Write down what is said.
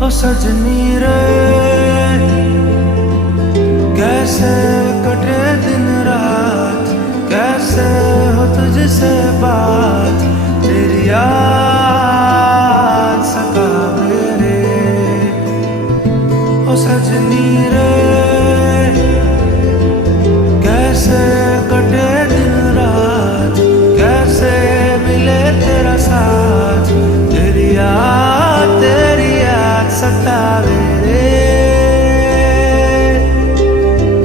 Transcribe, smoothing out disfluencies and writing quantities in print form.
ओ सजनी रे, कैसे कटे दिन रात, कैसे हो तुझसे बात, तेरी याद सतावे रे। ओ सजनी रे, कैसे